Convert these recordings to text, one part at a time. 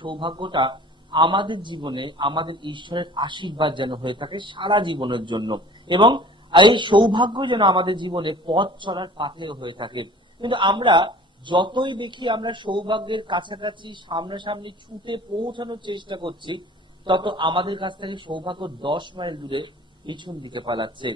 সৌভাগ্যটা আমাদের জীবনে আমাদের ঈশ্বরের আশীর্বাদ যেন হয়ে থাকে সারা জীবনের জন্য, এবং এই সৌভাগ্য যেন আমাদের জীবনে পথ চলার পাথেয় হয়ে থাকে। কিন্তু আমরা যতই দেখি আমরা সৌভাগ্যের কাছাকাছি সামনাসামনি ছুটে পৌঁছানোর চেষ্টা করছি, তত আমাদের কাছ থেকে সৌভাগ্য 10 মাইল দূরে পিছন দিকে পালাচ্ছে।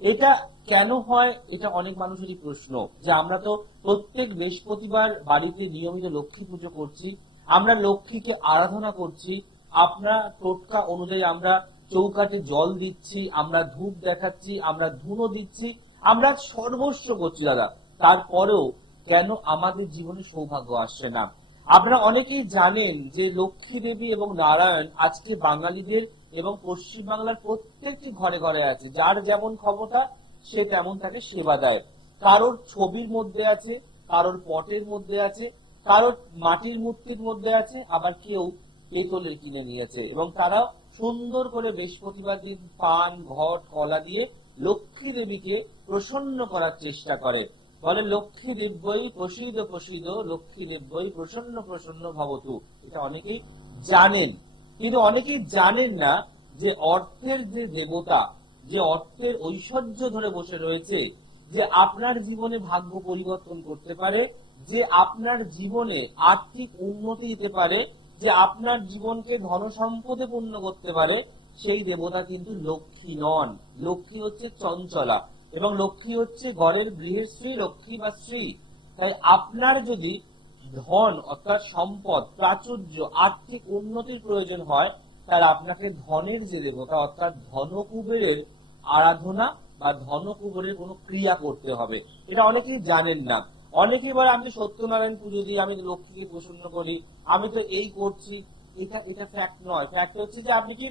এটা কেন হয়? এটা অনেক মানুষেরই প্রশ্ন, যে আমরা তো প্রত্যেক বৃহস্পতিবার বাড়িতে নিয়মিত লক্ষ্মী পুজো করছি, আমরা লক্ষ্মীকে আরাধনা করছি, আপনার টোটকা অনুযায়ী আমরা চৌকাঠে জল দিচ্ছি, আমরা ধূপ দেখাচ্ছি, আমরা ধুনো দিচ্ছি, আমরা সর্বস্ব করছি দাদা, তারপরেও কেন আমাদের জীবনে সৌভাগ্য আসছে না? আপনারা অনেকেই জানেন যে লক্ষ্মী দেবী এবং নারায়ণ আজকে বাঙালিদের এবং পশ্চিম বাংলার প্রত্যেকটি ঘরে ঘরে আছে। যার যেমন ক্ষমতা সে তেমন তাকে সেবা দেয়। কারোর ছবির মধ্যে আছে, কারোর পটের মধ্যে আছে, কারোর মাটির মূর্তির মধ্যে আছে, আবার কেউ পেতলের কিনে নিয়েছে, এবং তারা সুন্দর করে বৃহস্পতিবার দিন পান ঘট কলা দিয়ে লক্ষ্মী দেবীকে প্রসন্ন করার চেষ্টা করে। বলে লক্ষ্মী দেব্যই প্রসীদ প্রসীদ, লক্ষ্মী দেব্যই প্রসন্ন প্রসন্ন ভবতু। এটা অনেকেই জানেন, কিন্তু অনেকেই জানেন না যে অর্থের যে দেবতা, যে অর্থের ঐশ্বর্য ধরে বসে রয়েছে, যে আপনার জীবনে ভাগ্য পরিবর্তন করতে পারে, যে আপনার জীবনে আর্থিক উন্নতি দিতে পারে, যে আপনার জীবনকে ধন সম্পদে পূর্ণ করতে পারে, সেই দেবতা কিন্তু লক্ষ্মী নন। লক্ষ্মী হচ্ছে চঞ্চলা, এবং লক্ষ্মী হচ্ছে ঘরের গৃহের স্ত্রী, লক্ষ্মী বা স্ত্রী। তাই আপনার যদি ধন অর্থাৎ সম্পদ, প্রাচুর্য, আর্থিক উন্নতির প্রয়োজন হয়, তাহলে আপনাকে ধনের যে দেবতা অর্থাৎ ধনকুবেরের আরাধনা বা ধনকুবেরের কোনো ক্রিয়া করতে হবে। এটা অনেকেই জানেন না। অনেকেই বলে আমি সত্যনারায়ণ পুজো দিই, আমি লক্ষ্মীকে প্রসন্ন করি, আমি তো এই করছি। এটা ফ্যাক্ট নয়। ফ্যাক্ট হচ্ছে যে আপনি কি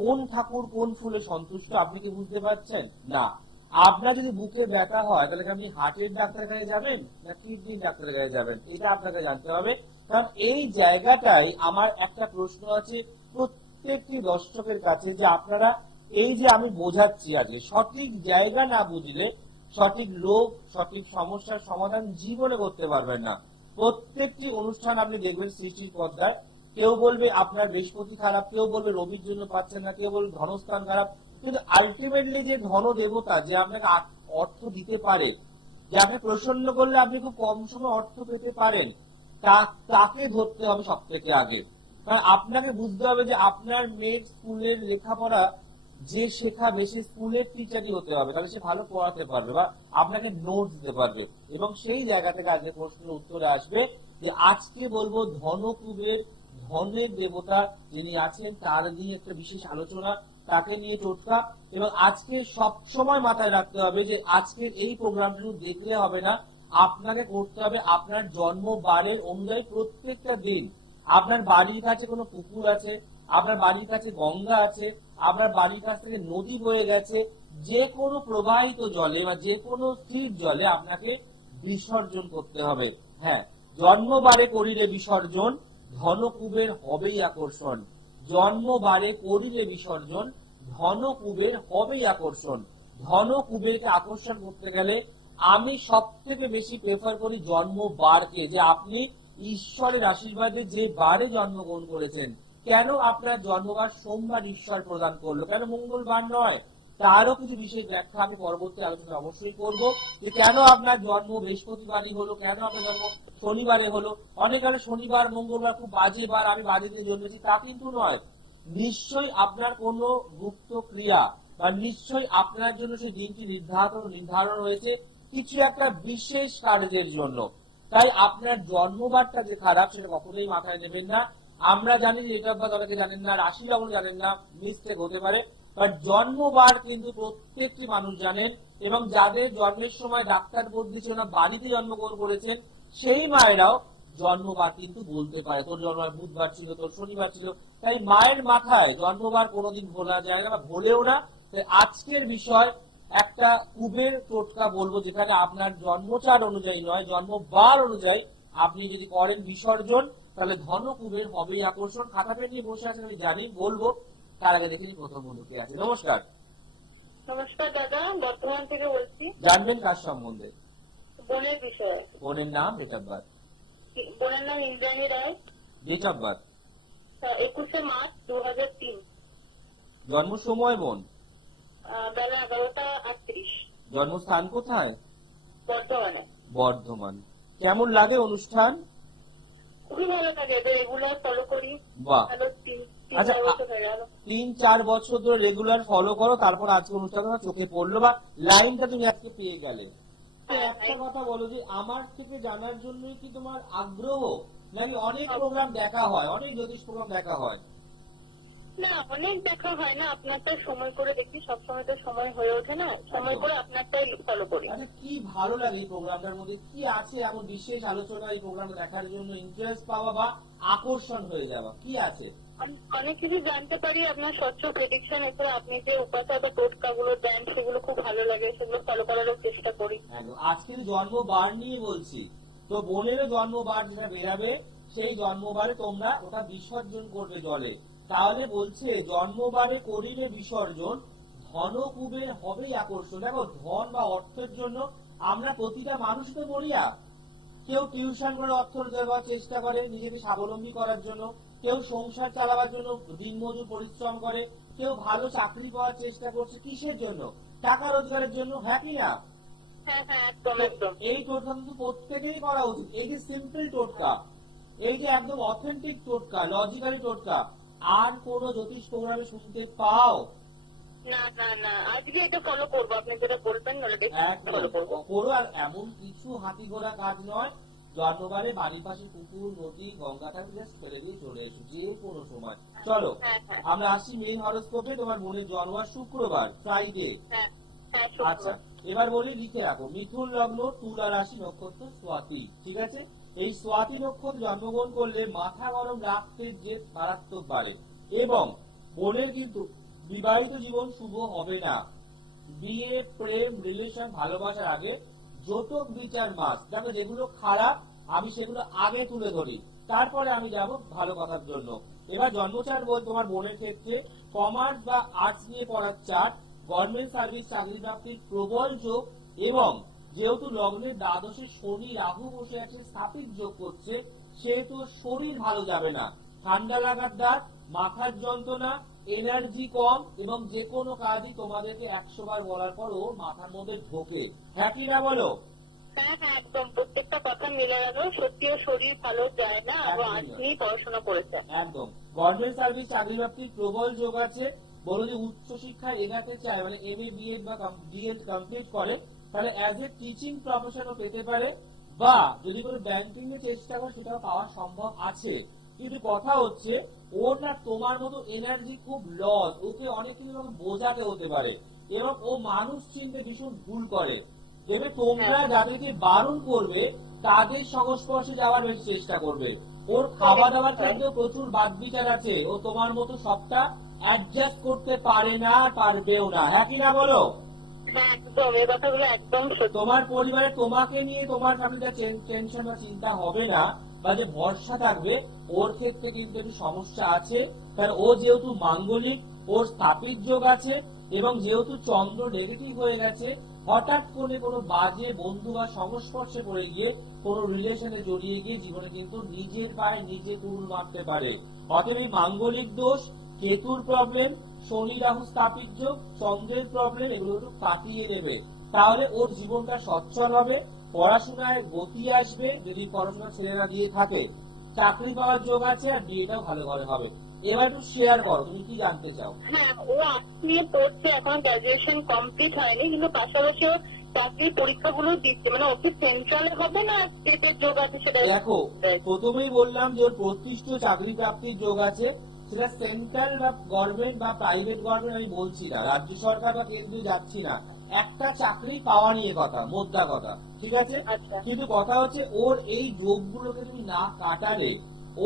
কোন ঠাকুর কোন ফুলে সন্তুষ্ট আপনি কি বুঝতে পারছেন না? আপনার যদি বুকে ব্যথা হয়, তাহলে আপনি হার্টের ডাক্তারের কাছে যাবেন না কিডনির ডাক্তারের কাছে যাবেন, এটা আপনাকে জানতে হবে। কারণ এই জায়গাটাই আমার একটা প্রশ্ন আছে প্রত্যেকটি দর্শকের কাছে, যে আপনারা এই যে আমি বোঝাচ্ছি আজকে সঠিক জায়গা না বুঝলে সঠিক লোক সঠিক সমস্যার সমাধান জীবনে করতে পারবেন না। প্রত্যেকটি অনুষ্ঠান আপনি দেখবেন সৃষ্টির পর্দায় কেউ বলবে আপনার বৃহস্পতি খারাপ, কেউ বলবে রবির জন্য পাচ্ছেন না, কেউ বলবে ধনস্থান খারাপ। কিন্তু আলটিমেটলি যে ধন দেবতা যে আপনাকে অর্থ দিতে পারে, যাকে প্রসন্ন করলে আপনি খুব কম সময় অর্থ পেতে পারেন, তাকে ধরতে হবে সব থেকে আগে। কারণ আপনাকে বুঝতে হবে যে আপনার মেয়ের স্কুলের লেখাপড়া যে শেখাবে সে স্কুলের টিচারই হতে হবে, তাহলে সে ভালো পড়াতে পারবে বা আপনাকে নোট দিতে পারবে। এবং সেই জায়গা থেকে আজকে প্রশ্নের উত্তরে আসবে যে আজকে বলবো ধনকুবের, ধনের দেবতা যিনি আছেন তার নিয়ে একটা বিশেষ আলোচনা, তাকে নিয়ে টোটকা। এবং আজকে সব সময় মাথায় রাখতে হবে যে আজকে এই প্রোগ্রামটি দেখলে হবে না, আপনাকে করতে হবে আপনার জন্ম বারের অনুযায়ী প্রত্যেকটা দিন। আপনার বাড়ির কাছে কোনো পুকুর আছে, আপনার বাড়ির কাছে গঙ্গা আছে, আপনার বাড়ির কাছ থেকে নদী বয়ে গেছে, যে কোনো প্রবাহিত জলে বা যে কোনো স্থির জলে আপনাকে বিসর্জন করতে হবে। হ্যাঁ, জন্মবারে করিলে বিসর্জন, ধনকুবের হবেই আকর্ষণ। জন্মবারে করিলে বিসর্জন, ধনকুবের হবেই আকর্ষণ। ধনকুবেরকে আকর্ষণ করতে গেলে আমি সব থেকে বেশি প্রেফার করি জন্মবারকে, যে আপনি ঈশ্বরের আশীর্বাদে যে বারে জন্মগ্রহণ করেছেন। কেন আপনার জন্মবার সোমবার ঈশ্বর প্রদান করলো, কেন মঙ্গলবার নয়? তারও কিছু বিশেষ ব্যাখ্যা আমি পরবর্তী আলোচনা অবশ্যই করবো, যে কেন আপনার জন্ম বৃহস্পতিবারই হলো, কেন আপনার জন্ম শনিবারে হলো। অনেক আর শনিবার মঙ্গলবার খুব বাজে বার, আমি বাজে দিনে জন্মেছি, তা কিন্তু নয়। নিশ্চয়ই আপনার কোনো গুপ্ত ক্রিয়া বা নিশ্চয়ই আপনার জন্য সেই দিনটি নির্ধারণ হয়েছে কিছু একটা বিশেষ কার্যের জন্য। তাই আপনার জন্মবারটা যে খারাপ সেটা কখনোই মাথায় নেবেন না। আমরা জানি যে এটা অনেকে জানেন না, রাশি লগ্ন জানেন না, মিস্টেক হতে পারে, বাট জন্মবার কিন্তু প্রত্যেকটি মানুষ জানেন। এবং যাদের জন্মের সময় ডাক্তার বলতে ছিল না, বাড়িতে জন্মগ্রহণ করেছেন, সেই মায়েরাও জন্মবার কিন্তু বলতে পারে, তোর জন্মবার বুধবার ছিল, তোর শনিবার ছিল। তাই মায়ের মাথায় জন্মবার কোনোদিন ভোলা যায় না বা ভোলেও না। আজকের বিষয় একটা কুবের টোটকা বলবো, যেখানে আপনার জন্মচার অনুযায়ী নয়, জন্মবার অনুযায়ী আপনি যদি করেন বিসর্জন, তাহলে ধন কুবের হবেই আকর্ষণ। খাতা পেন নিয়ে বসে আছেন আমি জানি, বলবো তার আগে দেখে প্রথম বন্ধুকে আছে। নমস্কার। নমস্কার দাদা, বর্ধমান থেকে বলছি। জানবেন কার সম্বন্ধে? বোনের বিষয়ে। বোনের নাম, ডেট অফ বার্থ? বোনের নাম Indrani Roy. Date of birth? 21 March 2003, জন্ম সময় বোন, বেলা 11টা 38, জন্মস্থান কোথায়? বর্ধমানে। বর্ধমান। কেমন লাগে অনুষ্ঠান? খুবই ভালো লাগে, এটা রেগুলার ফলো করি। বাহ। ভালো, তিন আচ্ছা, 4 বছর হয়ে গেল। 3-4 বছর ধরে রেগুলার ফলো করো, তারপর আজকে অনুষ্ঠান তোমার চোখে পড়লো বা লাইনটা তুমি আজকে পেয়ে গেলে। তো হ্যাঁ, একটা কথা বলো যে আমার থেকে জানার জন্যই কি তোমার আগ্রহ, নাকি অনেক প্রোগ্রাম দেখা হয়, অনেক জ্যোতিষ প্রোগ্রাম দেখা হয়? না, অনেক দেখা হয় না, আপনারটা সময় করে দেখি, সবসময় তো সময় হয়ে ওঠে না, সময় করে আপনারটাই ফলো করি। আচ্ছা, কি ভালো লাগে এই প্রোগ্রামটার মধ্যে? কি আছে এমন বিশেষ আলোচনা এই প্রোগ্রামটা দেখার জন্য ইন্টারেস্ট পাওয়া বা আকর্ষণ হয়ে যাওয়া, কি আছে? অনেক কিছু জানতে পারি, আপনার স্বচ্ছ প্রেডিকশন, এছাড়া আপনি যে উপাচার বা টোটকাগুলো দেন সেগুলো খুব ভালো লাগে, সেগুলো ফলো করারও চেষ্টা করি। একদম। আজকে জন্মবার নিয়ে বলছি, তো বোনেরও জন্মবার যেটা বেরাবে, সেই জন্মবারে তোমরা ওটা বিসর্জন করবে জলে। তাহলে বলছে জন্মবারে করিলে বিসর্জন, ধন কুবের হবে আকর্ষণ। দেখো, ধন বা অর্থের জন্য আমরা প্রতিটা মানুষ তো মরিয়া। কেউ টিউশন করে অর্থ দেওয়ার চেষ্টা করে নিজেকে স্বাবলম্বী করার জন্য, কেউ সংসার চালাবার জন্য দিনমজুর পরিশ্রম করে, কেউ ভালো চাকরি পাওয়ার চেষ্টা করছে কিসের জন্য? টাকা রোজগারের জন্য, হ্যাঁ কি না? হ্যাঁ হ্যাঁ, একদম একদম। এই টোটকা কিন্তু প্রত্যেকেই করা উচিত। এই যে সিম্পল টোটকা, এই যে একদম অথেন্টিক টোটকা, লজিক্যালি টোটকা, আর কোন জ্যোতিষ প্রোগ্রামে শুনতে পাও? না না না, আজকে এটা ফলো করবো, আপনি যেটা বলবেন ফলো করবো। করো। আর এমন কিছু হাতি ঘোড়া কাজ নয়, জন্মবারে বাড়ির পাশে পুকুর, নদী, গঙ্গা থাকলে জাস্ট ফেলে দিয়ে চলে এসো যে কোনো সময়। চলো হ্যাঁ হ্যাঁ আমরা আসি মেইন হরোস্কোপে। তোমার বোনের জন্ম শুক্রবার, ফ্রাইডে। হ্যাঁ হ্যাঁ, আচ্ছা, শুক্রবার। এবার বলি লিখে রাখো, মিথুন লগ্ন, তুলা রাশি, নক্ষত্র স্বাতি। ঠিক আছে? এই স্বাতি নক্ষত্র জন্মগ্রহণ করলে মাথা গরম, রাত্রের যে মারাত্মক বাড়ে, এবং বোনের কিন্তু বিবাহিত জীবন শুভ হবে না। বিয়ে, প্রেম, রিলেশন, ভালোবাসার আগে যৌতুক বিচার মাস। দেখো, যেগুলো খারাপ আমি সেগুলো আগে তুলে ধরি, তারপরে আমি যাব ভালো কথার জন্য। এবার জন্মচার বল তোমার বোনের ক্ষেত্রে কমার্স বা আর্টস নিয়ে পড়ার চার্ট, গভর্নমেন্ট সার্ভিস চাকরি প্রাপ্তির প্রবল যোগ, এবং যেহেতু লগ্নের দ্বাদশে শনি রাহু বসে আছে, স্থাপিত যোগ করছে, সেহেতু শরীর ভালো যাবে না। ঠান্ডা লাগার দাঁত, মাথার যন্ত্রণা, এনার্জি কম, এবং যে কোনো কাজই তোমাদেরকে 100 বার বলার পরও মাথার মধ্যে ঢোকে, হ্যাঁ কি না বলো? হ্যাঁ হ্যাঁ, একদম প্রত্যেকটা কথা মিলে গেল, সত্যিও শরীর ভালো যায় না, আরো আজ নিয়ে পড়াশোনা করেছে। একদম। গভর্নমেন্ট সার্ভিস চাকরি প্রাপ্তির প্রবল যোগ আছে। বলো যে উচ্চ শিক্ষায় এগাতে চায়, মানে এমএ বিএড বা বিএড কমপ্লিট করে, তাহলে অ্যাজ এ টিচিং প্রফেশনও পেতে পারে, বা যদি কোনো ব্যাংকিং এর চেষ্টা করে সেটাও পাওয়া সম্ভব আছে। কিন্তু কথা হচ্ছে, ওর না তোমার মতো এনার্জি খুব লস, ওকে অনেক কিছু বোঝাতে হতে পারে, এবং ও মানুষ চিনতে ভীষণ ভুল করে। তবে তোমরা যাদেরকে বারণ করবে তাদের সংস্পর্শে যাওয়ার বেশি চেষ্টা করবে। ওর খাওয়া দাওয়ার ক্ষেত্রেও প্রচুর বাদ বিচার আছে, ও তোমার মতো সবটা অ্যাডজাস্ট করতে পারে না, পারবেও না, হ্যাঁ কি না বলো? হ্যাঁ একদম, এই কথাগুলো একদম সত্যি। তোমার পরিবারে তোমাকে নিয়ে তোমার ফ্যামিলিটা টেনশন বা চিন্তা হবে না, বা যে ভরসা থাকবে, ওর ক্ষেত্রে কিন্তু একটু সমস্যা আছে। কারণ ও যেহেতু মাঙ্গলিক, ওর স্থাপিত যোগ আছে, এবং যেহেতু চন্দ্র নেগেটিভ হয়ে গেছে, হঠাৎ করে কোনো বাজে বন্ধু বা সংস্পর্শে পড়ে গিয়ে কোনো রিলেশনে জড়িয়ে গিয়ে জীবনে কিন্তু নিজের পায়ে নিজে কুড়ুল মারতে পারে। অতএব এই মাঙ্গলিক দোষ, কেতুর প্রবলেম, শনি রাহু স্থাপিত যোগ, চন্দ্রের প্রবলেম, এগুলো একটু কাটিয়ে নেবে, তাহলে ওর জীবনটা সচ্ছল হবে, পড়াশোনায় গতি আসবে, যদি পড়াশোনা ছেলেরা দিয়ে থাকে, চাকরি পাওয়ার যোগ আছে, আর বিয়েটাও ভালো করে হবে। এবার একটু শেয়ার করো, তুমি কি জানতে চাও? হ্যাঁ, ও আর্টস নিয়ে পড়ছে, এখন গ্রাজুয়েশন কমপ্লিট হয়নি, কিন্তু পাশাপাশি ও চাকরির পরীক্ষাগুলো দিচ্ছে, মানে ওকে সেন্ট্রালে হবে না স্টেটের যোগ আছে সেটা। দেখো, প্রথমেই বললাম যে ওর প্রতিষ্ঠিত চাকরি প্রাপ্তির যোগ আছে, সেটা সেন্ট্রাল বা গভর্নমেন্ট বা প্রাইভেট গভর্নমেন্ট আমি বলছি না, রাজ্য সরকার বা কেন্দ্রে যাচ্ছি না, একটা চাকরি পাওয়া নিয়ে কথা, মোদ্দা কথা, ঠিক আছে? আচ্ছা। কিন্তু কথা হচ্ছে, ওর এই যোগগুলোকে তুমি না কাটালে,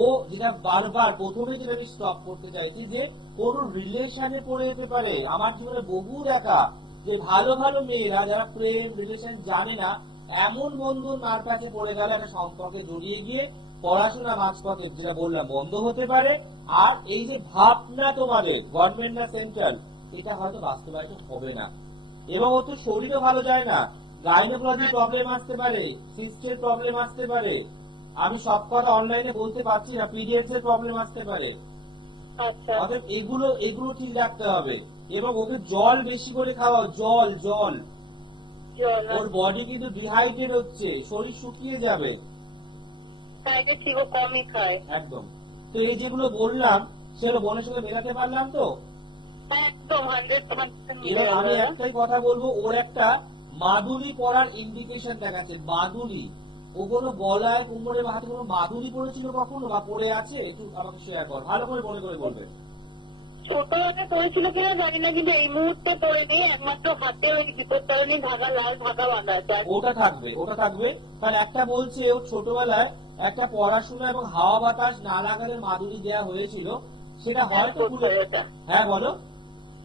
ও যেটা বারবার প্রথমে যেটা আমি স্টপ করতে চাইছি, যে কোন রিলেশনে পড়ে যেতে পারে। আমার জীবনে বহু দেখা যে ভালো ভালো মেয়েরা যারা প্রেম রিলেশন জানে না, এমন বন্ধুর মার কাছে পড়ে গেলে একটা সম্পর্কে জড়িয়ে গিয়ে পড়াশোনা মাঝপথে, যেটা বললাম, বন্ধ হতে পারে। আর এই যে ভাবনা তোমাদের গভর্নমেন্ট না সেন্ট্রাল, এটা হয়তো বাস্তবায়িত হবে না, এবং ও তো শরীরও ভালো যায় না, গাইনোকোলজি প্রবলেম আসতে পারে, সিস্টের প্রবলেম আসতে পারে, আমি সব কথা অনলাইনে বলতে পারছি না, পিরিয়ডস এর প্রবলেম আসতে পারে। আচ্ছা অতএব এগুলো এগুলো ঠিক রাখতে হবে। এবং ওকে জল বেশি করে খাওয়াও, জল জল। জল ওর বডি কিন্তু ডিহাইড্রেট হচ্ছে, শরীর শুকিয়ে যাবে খাইতেছি, ও কমই খায়। একদম। তো এই যেগুলো বললাম সেগুলো বোনের সঙ্গে মেলাতে পারলাম তো। একদম 100% এবার আমি একটাই কথা বলবো, ওর একটা মাদুলি পরার ইন্ডিকেশন দেখাচ্ছে, মাদুলি। ও কোনো গলায় কোমরে বা হাতে কোনো মাদুলি পরেছিল কখনো বা পরে আছে? একটু আমাকে শেয়ার কর, ভালো করে মনে করে বলবে। ছোটবেলায় পড়েছিল কিনা জানি না, কিন্তু এই মুহূর্তে পড়ে নেই, একমাত্র হাতে ওই বিপত্তারণী ধাগা, লাল ধাগা বাঁধা আছে। আর ওটা থাকবে, ওটা থাকবে। কারণ একটা বলছে ও ছোটবেলায় একটা পড়াশোনা এবং হাওয়া বাতাস না লাগালে মাদুলি দেওয়া হয়েছিল, সেটা হয়তো খুলে। কোথায় ওটা? হ্যাঁ বলো।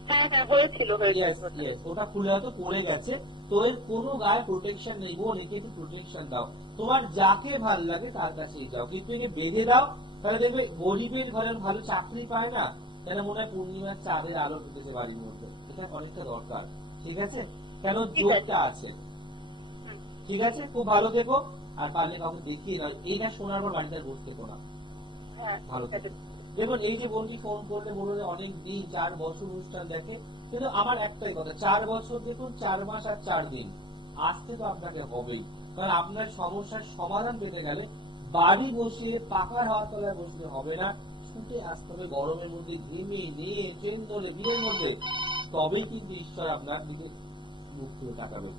হ্যাঁ হ্যাঁ, হয়েছিল Yes, yes, ওটা খুলে হয়তো পড়ে গেছে। তো এর কোনো গায়ে প্রোটেকশন নেই, বোন একে একটু প্রোটেকশন দাও। তোমার যাকে ভাল লাগে তার কাছেই যাও, কিন্তু একে বেঁধে দাও। তাহলে দেখবে গরিবের ঘরে ভালো চাকরি পায় না, কেন মনে হয় পূর্ণিমার চাঁদের আলো ঢুকেছে বাড়ির মধ্যে। এটা অনেকটা দরকার, ঠিক আছে? কেন যোগটা আছে, ঠিক আছে? খুব ভালো থেকো। আর পারলে কাউকে দেখিয়ে দাও, এইটা শোনার পর বাড়িতে আর বসতে থেকো না। হ্যাঁ, ভালো থেকো। দেখুন এই যে বোনটি ফোন করলে বললো যে অনেক দিন 4 বছর অনুষ্ঠান দেখে, কিন্তু আমার একটাই কথা, 4 বছর দেখুন 4 মাস আর 4 দিন আসতে তো আপনাকে হবেই। কারণ আপনার সমস্যার সমাধান পেতে গেলে বাড়ি বসে পাকার হাওয়ার তলায় বসলে হবে না, ছুটে আসতে হবে গরমের মধ্যে, ঘেমে নিয়ে ট্রেন ধরে ভিড়ের মধ্যে। তবেই কিন্তু ঈশ্বর আপনার দিকে মুখ তুলে তাকাবে।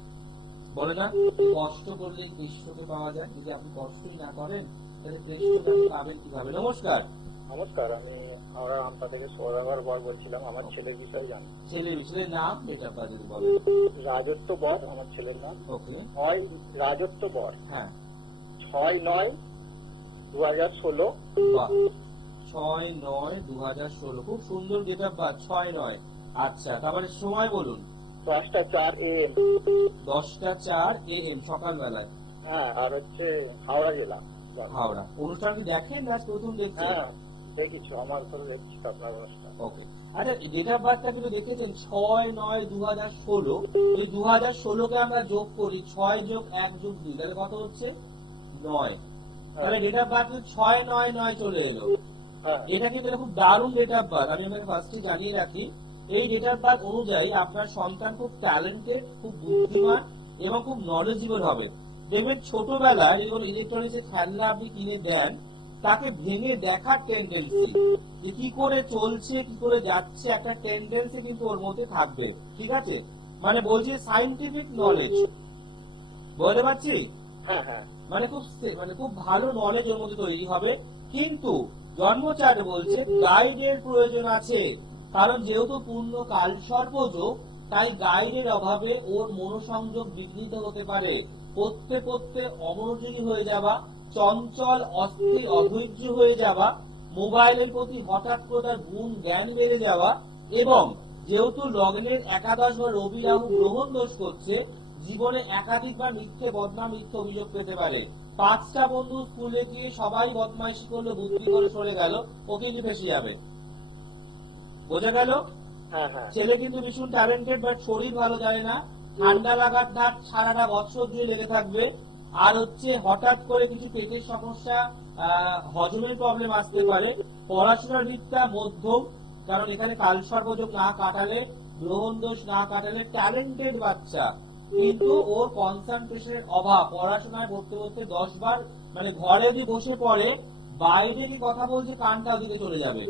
বলে না, কষ্ট করলে কৃষ্ণকে পাওয়া যায়, যদি আপনি কষ্টই না করেন তাহলে কৃষ্ণকে আপনি পাবেন কিভাবে? নমস্কার। নমস্কার, আমি হাওড়া আমতা থেকে সৌদাগর বর বলছিলাম। আমার ছেলের বিষয়ে জানি। ছেলের নাম যেটা আপনাদের বলে। রাজত্ব বর আমার ছেলের নাম। ওকে। হয় রাজত্ব বর, হ্যাঁ। 6/9/2016। বাহ, 6/9/2016, খুব সুন্দর ডেট অফ বার্থ, 6/9। আচ্ছা, তারপরে সময় বলুন। 10টা 4 AM। 10টা 4 AM, সকালবেলায়। হ্যাঁ, আর হচ্ছে হাওড়া জেলা। হাওড়া। অনুষ্ঠান কি দেখেন না প্রথম দেখছেন? হ্যাঁ, দেখিছো, আমার উপরে দেখছি আপনার অনুষ্ঠান। ওকে। আচ্ছা, ডেট অফ বার্থটা কিন্তু দেখেছেন 6/9/2016। এই 2016কে আমরা যোগ করি, 6+1+2, তাহলে কত হচ্ছে? 9। তাহলে ডেট অফ বার্থ 6/9/9 চলে এলো। হ্যাঁ, এটা কিন্তু খুব দারুণ ডেট অফ বার্থ। আমি আপনাকে ফার্স্টে জানিয়ে রাখি, এই ডেট অফ বার্থ অনুযায়ী আপনার সন্তান খুব ট্যালেন্টেড, খুব বুদ্ধিমান এবং খুব নলেজেবল হবে। দেখবেন ছোটবেলায় যদি কোনো ইলেকট্রনিক্স এর খেলনা আপনি কিনে দেন, তাকে ভেঙে দেখার টেন্ডেন্সি, যে কি করে চলছে কি করে যাচ্ছে, একটা টেন্ডেন্সি কিন্তু ওর মধ্যে থাকবে, ঠিক আছে? মানে বলছি সাইন্টিফিক নলেজ, বলতে পারছি? হ্যাঁ, হ্যাঁ, মানে খুব ভালো নলেজ ওর মধ্যে তৈরি হবে। কিন্তু জন্মচার্ট বলছে গাইডের প্রয়োজন আছে, কারণ যেহেতু পূর্ণ কালসর্পযোগ, তাই গাইডের অভাবে ওর মনোসংযোগ বিঘ্নিত হতে পারে। পড়তে পড়তে অমনোযোগী হয়ে যাওয়া, চঞ্চল অস্থির অধৈর্য হয়ে যাওয়া, মোবাইলের প্রতি হঠাৎ করে তার গুণ জ্ঞান বেড়ে যাওয়া, এবং যেহেতু লগ্নের একাদশ বা রবি রাহু গ্রহণ দোষ করছে, জীবনে একাধিকবার মিথ্যে বদনাম মিথ্যে অভিযোগ পেতে পারে। 5টা বন্ধু স্কুলে গিয়ে সবাই বদমাইশি করলো, বুদ্ধি করে সরে গেল, ও কিন্তু ফেসে যাবে। বোঝা গেল? হ্যাঁ, হ্যাঁ, ছেলে কিন্তু ভীষণ ট্যালেন্টেড, বাট শরীর ভালো যায় না, ঠান্ডা লাগার ধাত সারাটা বছর জুড়ে লেগে থাকবে। আর হচ্ছে হঠাৎ করে কিছু পেটের সমস্যা, হজমের প্রবলেম আসতে পারে। পড়াশোনার দিকটা মধ্যম, কারণ এখানে কালসর্পযোগ না কাটালে, গ্রহণ দোষ না কাটালে ট্যালেন্টেড বাচ্চা, কিন্তু ওর কনসেন্ট্রেশনের অভাব। পড়াশোনায় পড়তে পড়তে 10 বার, মানে ঘরে যদি বসে পড়ে, বাইরে কি কথা বলছে কানটা ওদিকে চলে যাবে,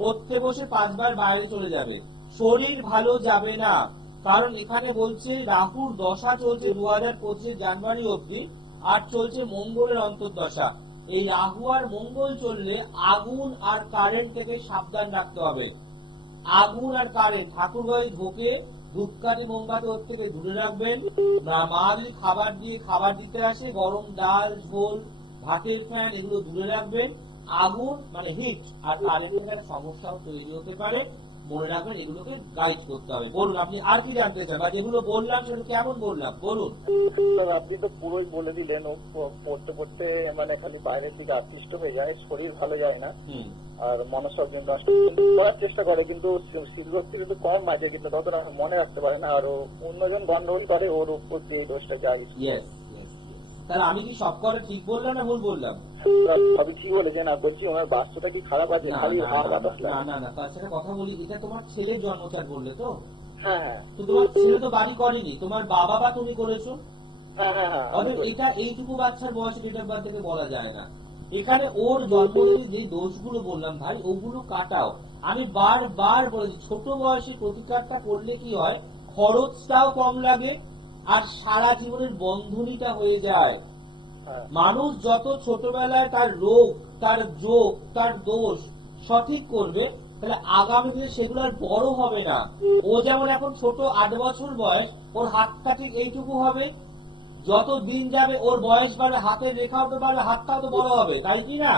পড়তে বসে 5 বার বাইরে চলে যাবে। শরীর ভালো যাবে না, কারণ এখানে বলছে রাহুর দশা চলছে 2025 জানুয়ারি অবধি, আর চলছে মঙ্গলের অন্তর্দশা। এই রাহু আর মঙ্গল চললে আগুন আর কারেন্ট থেকে সাবধান রাখতে হবে। আগুন আর কারেন্ট, ঠাকুর বাড়ি ঢোকে ধূপকাঠি মোমবাতি ওর থেকে দূরে রাখবেন। মা যদি খাবার দিতে আসে, গরম ডাল ঝোল ভাতের ফ্যান এগুলো দূরে রাখবেন। আগুন মানে হিট আর কারেন্টের একটা সমস্যাও তৈরি হতে পারে, মনে রাখবেন এগুলোকে গাইড করতে হবে। বলুন আপনি আর কি জানতে চান, বা যেগুলো বললাম সেগুলো কেমন বললাম বলুন। স্যার, আপনি তো পুরোই বলে দিলেন। ও পড়তে পড়তে মানে খালি বাইরের দিকে আকৃষ্ট হয়ে যায়, শরীর ভালো যায় না, আর মনসংযোগ নষ্ট করার চেষ্টা করে, কিন্তু শিল্পী কিন্তু কম বাজে, কিন্তু ততটা মনে রাখতে পারে না। আর ও অন্যজন গন্ডগোল করে, ওর উপর দিয়ে দোষটা যায়। ইয়েস, তাহলে আমি কি সব করে ঠিক বললাম না ভুল বললাম? সবই ঠিক বলেছেন, আর বলছি ওনার বাস্তুটা কি খারাপ আছে? না খালি না হাওয়া না, বাতাস না লাগে। না না, তার সাথে কথা বলি, এটা তোমার ছেলের জন্মচার বললে তো? হ্যাঁ হ্যাঁ তো তোমার ছেলে তো বাড়ি করেনি, তোমার বাবা বা তুমি করেছো। হ্যাঁ হ্যাঁ হ্যাঁ আমি অতএব বলি। এটা এইটুকু বাচ্চার বয়স ডেট অফ বার্থ থেকে বলা যায় না। এখানে ওর জন্মদিনে যে দোষগুলো বললাম ভাই, ওগুলো কাটাও। আমি বারবার বলেছি, ছোট বয়সে প্রতিকারটা করলে কি হয়, খরচটাও কম লাগে, আর সারা জীবনের বন্ধনীটা হয়ে যায়। হ্যাঁ মানুষ যত ছোটবেলায় তার রোগ, তার যোগ, তার দোষ সঠিক করবে, তাহলে আগামী দিনে সেগুলো আর বড় হবে না। ও যেমন এখন ছোট, 8 বছর বয়স, ওর হাতটা ঠিক এইটুকু হবে। যত দিন যাবে ওর বয়স বাড়বে, হাতের রেখাও তো বাড়বে, হাতটাও তো বড় হবে, তাই কি না?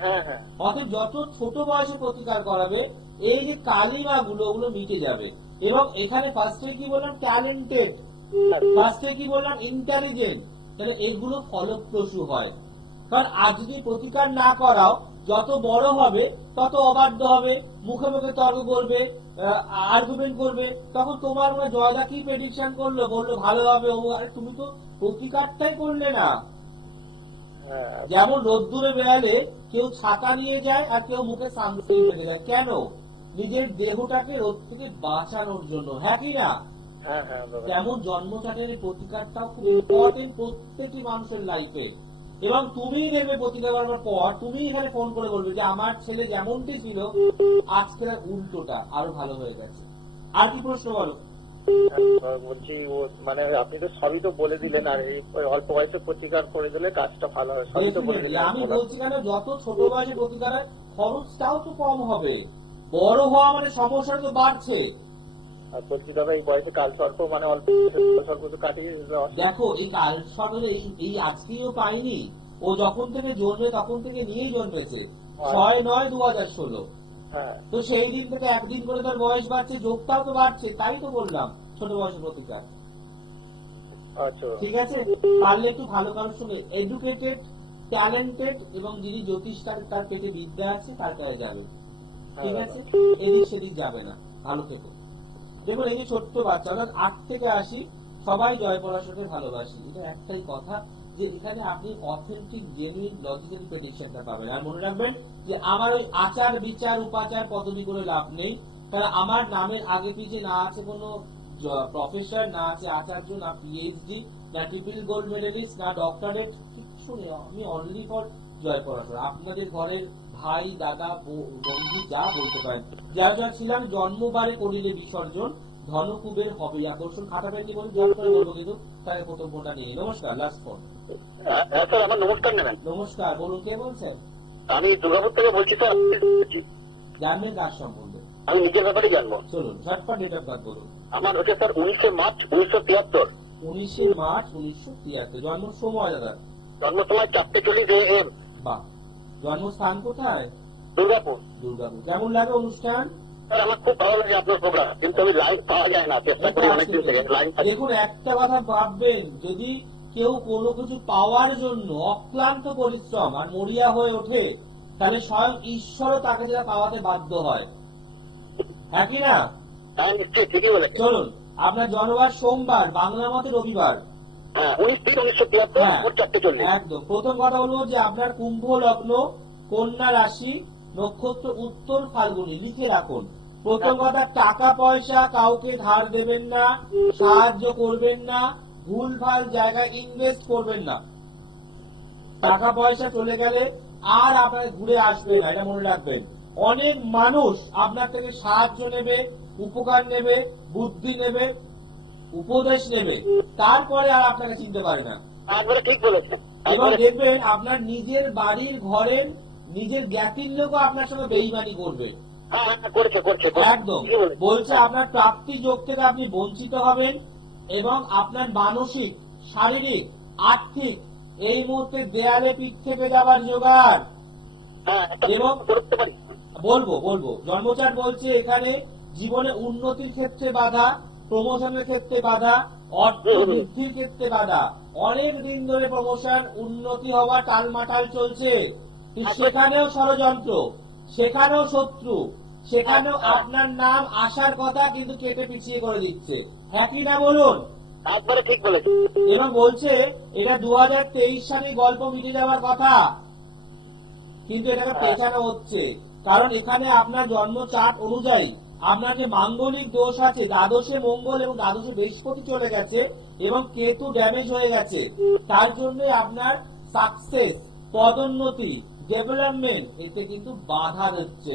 হ্যাঁ হ্যাঁ অতএব যত ছোট বয়সে প্রতিকার করাবে, এই যে কালিমা গুলো, ওগুলো মিটে যাবে। এবং এখানে ফার্স্টে কি বললাম, ট্যালেন্টেড, ফার্স্টে কি বললাম, ইন্টেলিজেন্ট, তাহলে এইগুলো ফলপ্রসূ হয়। কারণ আজ যদি প্রতিকার না করাও, যত বড় হবে তত অবাধ্য হবে, মুখে মুখে তর্ক করবে, আর্গুমেন্ট করবে, তখন তোমার মনে জয়দা কি প্রেডিকশন করলো, বললো ভালো হবে, ও আরে তুমি তো প্রতিকারটাই করলে না। হ্যাঁ যেমন রোদ্দুরে বেড়ালে কেউ ছাতা নিয়ে যায় আর কেউ মুখে সানস্ক্রিন রেখে যায়, কেন? নিজের দেহটাকে রোদ থেকে বাঁচানোর জন্য, হ্যাঁ কি না? হ্যাঁ হ্যাঁ বাবা। তেমন জন্মচাটের প্রতিকারটাও খুব ইম্পর্টেন্ট প্রত্যেকটি মানুষের লাইফে। এবং তুমি দেখবে প্রতিকার করার পর তুমি এখানে ফোন করে বলবে যে আমার ছেলে যেমনটি ছিল আজকে তার উল্টোটা আরো ভালো হয়ে গেছে। আর কি প্রশ্ন বলো? বলছি ও মানে আপনি তো সবই তো বলে দিলেন, আর এই অল্প বয়সে প্রতিকার করে দিলে কাজটা ভালো হয়, সবই তো বলে Definitely, দিলেন। আমি বলছি কেন, যত ছোট বয়সে প্রতিকার হয়, খরচটাও তো কম হবে। বড় হওয়া মানে সমস্যা তো বাড়ছে। আর বলছি দাদা এই বয়সে কাল সর্প মানে অল্প সর্প তো কাটিয়ে দিতে হবে। দেখো এই কালসর্পের এই আজকেও পাইনি, ও যখন থেকে জন্মে তখন থেকে নিয়েই জন্মেছে, 6/9/2016। হ্যাঁ তো সেই দিন থেকে একদিন করে তার বয়স বাড়ছে, যোগটাও তো বাড়ছে, তাই তো বললাম ছোট বয়সে প্রতিকার। আচ্ছা ঠিক আছে, পারলে একটু ভালো কারোর সঙ্গে, এডুকেটেড, ট্যালেন্টেড, এবং যিনি জ্যোতিষ তার পেটে বিদ্যা আছে তার কাছে যাবে। ঠিক আছে, এদিক সেদিক যাবে না, ভালো থেকো। দেখুন এই যে ছোট্ট বাচ্চা, অর্থাৎ 8 থেকে 80 সবাই জয় পরাশরকে ভালোবাসি, এটা একটাই কথা, যে এখানে আপনি অথেন্টিক জেনুইন লজিক্যাল প্রেডিকশনটা পাবেন। আর মনে রাখবেন যে আমার ওই আচার বিচার উপাচার পদ্ধতি করে লাভ নেই, কারণ আমার নামের আগে পিছে না আছে কোনো প্রফেসর, না আছে আচার্য, না পিএইচডি, না ট্রিপল গোল্ড মেডেলিস্ট, না ডক্টরেট, কিচ্ছু নেই। আমি অনলি ফর জয় পরাশর, আপনাদের ঘরের ভাই, দাদা, বন্ধু যা বলতে পারেন। যার যার ছিলাম, জন্মবারে করিলে বিসর্জন, ধনকুবের হবে আকর্ষণ। খাতাপেন কি বলুন, জয় করে বলবো, কিন্তু তাকে প্রথম ফোনটা নিয়ে। নমস্কার, লাস্ট ফোন। হ্যাঁ স্যার, আমার নমস্কার নেবেন। নমস্কার, বলুন কে বলছেন? আমি দুর্গাপুর থেকে বলছি স্যার। জানবেন কার সম্বন্ধে? আমি নিজের ব্যাপারে জানবো। চলুন ঝটপট ডেট অফ বার্থ বলুন। আমার হচ্ছে স্যার 19শে মার্চ 1973। 19শে মার্চ 1973। জন্ম সময় দাদা? জন্ম সময় 4:40 AM। বাহ। জন্মস্থান কোথায়? দুর্গাপুর। দুর্গাপুর। কেমন লাগে অনুষ্ঠান? স্যার আমার খুব ভালো লাগে আপনার প্রোগ্রাম, কিন্তু আমি লাইভ পাওয়া যায় না, চেষ্টা করি অনেকদিন থেকে লাইভ। দেখুন একটা কথা ভাববেন, যদি কেউ কোনো কিছু পাওয়ার জন্য অক্লান্ত পরিশ্রম আর মরিয়া হয়ে ওঠে, তাহলে স্বয়ং ঈশ্বরও তাকে যেটা পাওয়াতে বাধ্য হয়, হ্যাঁ কি না? হ্যাঁ নিশ্চয়ই, ঠিকই বলেছেন। চলুন, আপনার জন্মবার সোমবার, বাংলা মতে রবিবার। হ্যাঁ 19/3/1973 হ্যাঁ, ভোর 4:40। একদম। প্রথম কথা বলবো যে আপনার কুম্ভ লগ্ন, কন্যা রাশি, নক্ষত্র উত্তর ফাল্গুনী, লিখে রাখুন। প্রথম কথা, টাকা পয়সা কাউকে ধার দেবেন না, সাহায্য করবেন না, ভুল ভাল জায়গায় ইনভেস্ট করবেন না। টাকা পয়সা চলে গেলে আর আপনার ঘুরে আসবে না, এটা মনে রাখবেন। অনেক মানুষ আপনার থেকে সাহায্য নেবে, উপকার নেবে, বুদ্ধি নেবে, উপদেশ নেবে, তারপরে আর আপনাকে চিনতে পারে না। একবারে ঠিক বলেছেন। এবং দেখবেন আপনার নিজের বাড়ির ঘরের নিজের জ্ঞাতির লোকও আপনার সঙ্গে বেইমানি করবে। হ্যাঁ হ্যাঁ করছে। একদম ঠিকই বলেছেন। বলছে আপনার প্রাপ্তি যোগ থেকে আপনি বঞ্চিত হবেন, এবং আপনার মানসিক, শারীরিক, আর্থিক এই মুহূর্তে দেয়ালে পিঠ থেকে যাবার জোগাড়। হ্যাঁ একটা এবং করতে পারি। বলবো জন্মচার বলছে এখানে জীবনে উন্নতির ক্ষেত্রে বাধা, প্রমোশনের ক্ষেত্রে বাধা, অর্থ বৃদ্ধির ক্ষেত্রে বাধা। অনেক দিন ধরে প্রমোশন উন্নতি হওয়া টালমাটাল চলছে, কিন্তু সেখানেও ষড়যন্ত্র, সেখানেও শত্রু, সেখানেও আপনার নাম আসার কথা কিন্তু কেটে পিছিয়ে করে দিচ্ছে, হ্যাঁ কি না বলুন? একবারে ঠিক বলেছেন। এবং বলছে এটা 2023 সালে গল্প মিটে যাওয়ার কথা, কিন্তু এটাকে পেছানো হচ্ছে, কারণ এখানে আপনার জন্ম চার্ট অনুযায়ী আপনার যে মাঙ্গলিক দোষ আছে, দ্বাদশে মঙ্গল এবং দ্বাদশে বৃহস্পতি চলে গেছে এবং কেতু ড্যামেজ হয়ে গেছে, তার জন্য আপনার সাকসেস, পদোন্নতি, ডেভেলপমেন্ট এতে কিন্তু বাধা দিচ্ছে।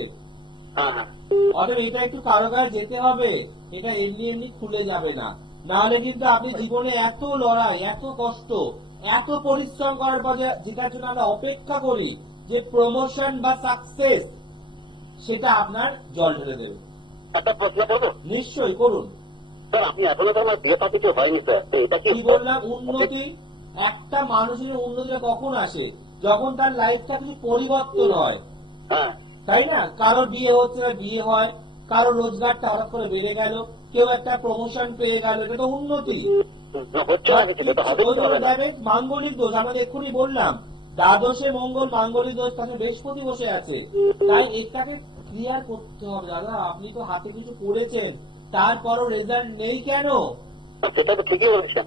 অতএব এটা একটু কারোকার যেতে হবে, এটা এমনি এমনি খুলে যাবে না, নাহলে কিন্তু আপনি জীবনে এত লড়াই, এত কষ্ট, এত পরিশ্রম করার পর যেটার জন্য আমরা অপেক্ষা করি যে প্রমোশন বা সাকসেস, সেটা আপনার জল ঢেলে দেবে। একটা প্রশ্ন করবো? নিশ্চয়ই করুন। স্যার আপনি এখনো তো আমার বিয়ে কিছু হয়নি স্যার, তো এটা কি বললাম? উন্নতি, একটা মানুষের উন্নতিটা কখন আসে? যখন তার লাইফটা কিছু পরিবর্তন হয়, হ্যাঁ তাই না? কারোর বিয়ে হচ্ছে না, বিয়ে হয়, কারো রোজগারটা হঠাৎ করে বেড়ে গেল, কেউ একটা প্রমোশন পেয়ে গেল, এটা তো উন্নতি। হচ্ছে না কিছু, এটা হবে কি হবে না? মাঙ্গলিক দোষ আমরা এক্ষুনি বললাম, দ্বাদশে মঙ্গল মাঙ্গলিক দোষ, তাতে বৃহস্পতি বসে আছে, তাই এটাকে ক্লিয়ার করতে হবে। দাদা আপনি তো হাতে কিছু করেছেন, তারপরও রেজাল্ট নেই কেন? সেটা তো ঠিকই বলছেন।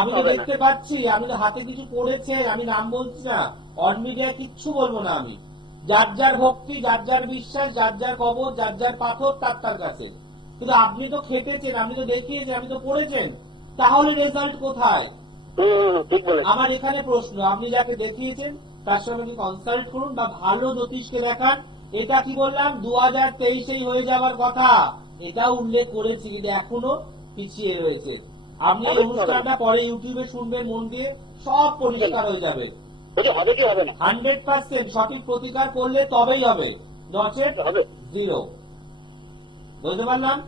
আমি তো দেখতে পাচ্ছি, আমি তো হাতে কিছু করেছে, আমি নাম বলছি না, অন মিডিয়া কিচ্ছু বলবো না আমি। যার যার ভক্তি, যার যার বিশ্বাস, যার যার কবর, যার যার পাথর, তার তার কাছে। কিন্তু আপনি তো খেটেছেন, আপনি তো দেখিয়েছেন, আপনি তো পড়েছেন, তাহলে রেজাল্ট কোথায়? ঠিক বলেছেন। আমার এখানে প্রশ্ন, আপনি যাকে দেখিয়েছেন তার সঙ্গে কনসাল্ট করুন বা ভালো জ্যোতিষকে দেখান। এটা কি বললাম 2023 হয়ে যাওয়ার কথা, এটা উল্লেখ করেছি, কিন্তু এখনো পিছিয়ে রয়েছে। আপনি এই অনুষ্ঠানটা পরে ইউটিউবে শুনবেন, মন দিয়ে সব পরিষ্কার হয়ে যাবে। হবে কি হবে না? 100% সঠিক প্রতিকার করলে তবেই হবে, নচেত হবে জিরো। বুঝতে পারলাম?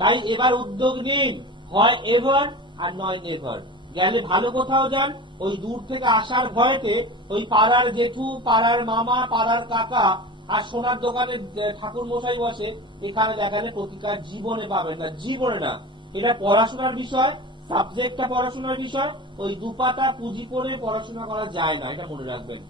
তাই এবার উদ্যোগ নিন, হয় এভার আর নয় নেভার। গেলে ভালো কোথাও যান, ওই দূর থেকে আসার ভয়েতে ওই পাড়ার জেঠু, পাড়ার মামা, পাড়ার কাকা আর সোনার দোকানে ঠাকুর মশাই বসে, এখানে দেখালে প্রতিকার জীবনে পাবেন না, জীবনে না। এটা পড়াশোনার বিষয়, সাবজেক্টটা পড়াশোনার বিষয়, ওই দুপাতা পুঁজি করে পড়াশোনা করা যায় না, এটা মনে রাখবেন।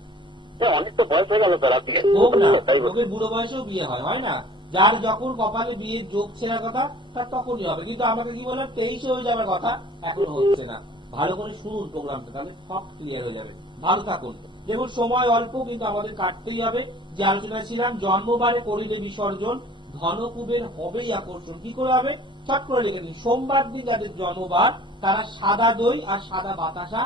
অনেক তো বয়স হয়ে গেল স্যার, হোক না, লোকের বুড়ো বয়সেও বিয়ে হয়, হয় না? যার যখন কপালে বিয়ের যোগ ছেড়ার কথা তার তখনই হবে, কিন্তু আমাকে কি বললাম 23 হয়ে যাওয়ার কথা, এখনো হচ্ছে না। ভালো করে শুনুন প্রোগ্রামটা, তাহলে সব ক্লিয়ার হয়ে যাবে। ভালো থাকুন। দেখুন সময় অল্প, কিন্তু আমাদের কাটতেই হবে। যে আলোচনা ছিলাম, জন্মবারে করিলে বিসর্জন, ধনকুবের হবেই আকর্ষণ। কি করে হবে? চট করে লিখে দিন। সোমবার দিন যাদের জন্মবার, তারা সাদা দই আর সাদা বাতাসা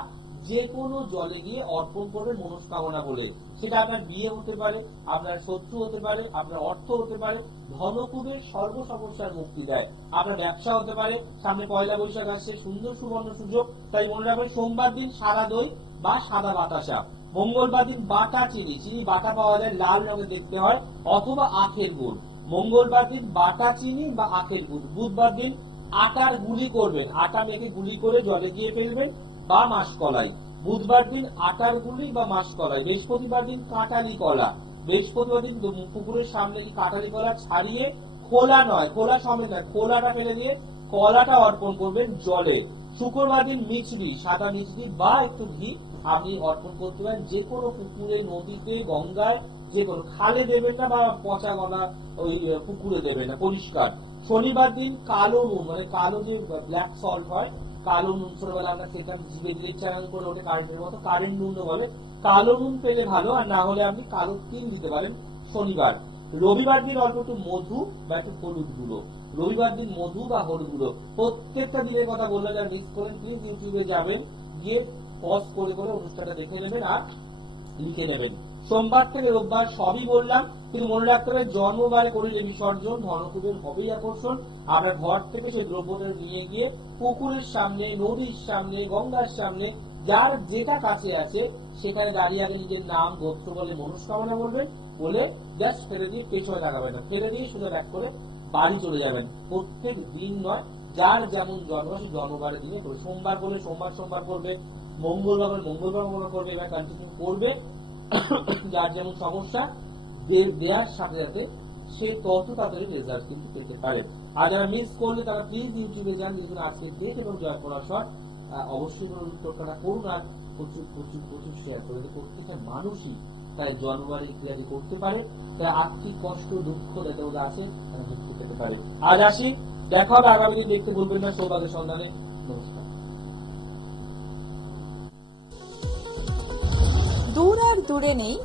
যে কোনো জলে দিয়ে অর্পণ করবে মনস্কামনা বলে। সেটা আপনার বিয়ে হতে পারে, আপনার শত্রু হতে পারে, আপনার অর্থ হতে পারে, ধনকুবের সর্ব সমস্যার মুক্তি দেয়। আপনার ব্যবসা হতে পারে, সামনে পয়লা বৈশাখ আসছে, সুন্দর সুবর্ণ সুযোগ। তাই মনে রাখবেন সোমবার দিন সাদা দই বা সাদা বাতাসা। মঙ্গলবার দিন বাটা চিনি, চিনি বাটা পাওয়া যায়, লাল রঙের দেখতে হয়, অথবা আখের গুড়। মঙ্গলবার দিন বাটা চিনি বা আখের গুড়। বুধবার দিন আটার গুলি করবেন, আটা মেখে গুলি করে জলে দিয়ে ফেলবেন বা মাসকলাই। বুধবার দিন আটার গুলি বা মাসকলাই। বৃহস্পতিবার দিন কাঁটালি কলা। বৃহস্পতিবার দিন পুকুরের সামনে কি কাঁটালি কলা ছাড়িয়ে, খোলা নয়, খোলা সমেত নয়, খোলাটা ফেলে দিয়ে কলাটা অর্পণ করবেন জলে। শুক্রবার দিন মিছরি, সাদা মিছরি বা একটু ঘি আপনি অর্পণ করতে পারেন যে কোনো পুকুরে, নদীতে, গঙ্গায়, যে কোনো খালে দেবেন না বা পচা গলা ওই পুকুরে দেবেন না, পরিষ্কার। শনিবার দিন কালো নুন, মানে কালো যে ব্ল্যাক সল্ট হয়, কালো নুন, ছোটবেলা আমরা খেতাম, জিভে দিয়ে চালান করে ওঠে কারেন্টের মতো, কারেন্ট নুনও বলে, কালো নুন পেলে ভালো, আর না হলে আপনি কালো তিল দিতে পারেন শনিবার। রবিবার দিন অল্প একটু মধু বা একটু হলুদ গুঁড়ো। রবিবার দিন মধু বা হলুদ গুঁড়ো। প্রত্যেকটা দিনের কথা বললে যারা মিস করেন, প্লিজ ইউটিউবে যাবেন, গিয়ে পজ করে করে অনুষ্ঠানটা দেখে নেবেন আর লিখে নেবেন। সোমবার থেকে রোববার সবই বললাম, কিন্তু মনে রাখতে হবে জন্মবারে করিলে বিসর্জন, ধনকুবের হবেই আকর্ষণ। আমরা ঘর থেকে সেই দ্রব্যটা নিয়ে গিয়ে পুকুরের সামনে, নদীর সামনে, গঙ্গার সামনে, যার যেটা কাছে আছে সেখানে দাঁড়িয়ে আগে নিজের নাম গোত্র বলে মনস্কামনা বলবেন, বলে জাস্ট ফেলে দিয়ে পেছনে লাগাবেন না, ফেলে দিয়ে শুধু এক করে বাড়ি চলে যাবেন। প্রত্যেক দিন নয়, যার যেমন জন্ম সেই জন্মবারের দিনে করবে। সোমবার করলে সোমবার সোমবার করবে, মঙ্গলবার মঙ্গলবার করবে, এবার কন্টিনিউ করবে। যার যেমন সমস্যা দেওয়ার সাথে সাথে সে তত তাড়াতাড়ি রেজাল্ট কিন্তু পেতে পারে। আর যারা মিস করলে তারা প্লিজ ইউটিউবে যান, দেখুন আজকে দেখ এবং জয় পড়াশোনা অবশ্যই উত্তরটা করুন আর প্রচুর প্রচুর প্রচুর শেয়ার করে। প্রত্যেকটা মানুষই তাই জন্মবারে ইত্যাদি করতে পারে, তাই আর্থিক কষ্ট, দুঃখ যাদের আছে তারা মুক্তি পেতে পারে। আজ আসি, দেখা হবে আগামী দিন, দেখতে বলবেন না সৌভাগ্যের সন্ধানে। নমস্কার। দূর আর দূরে নেই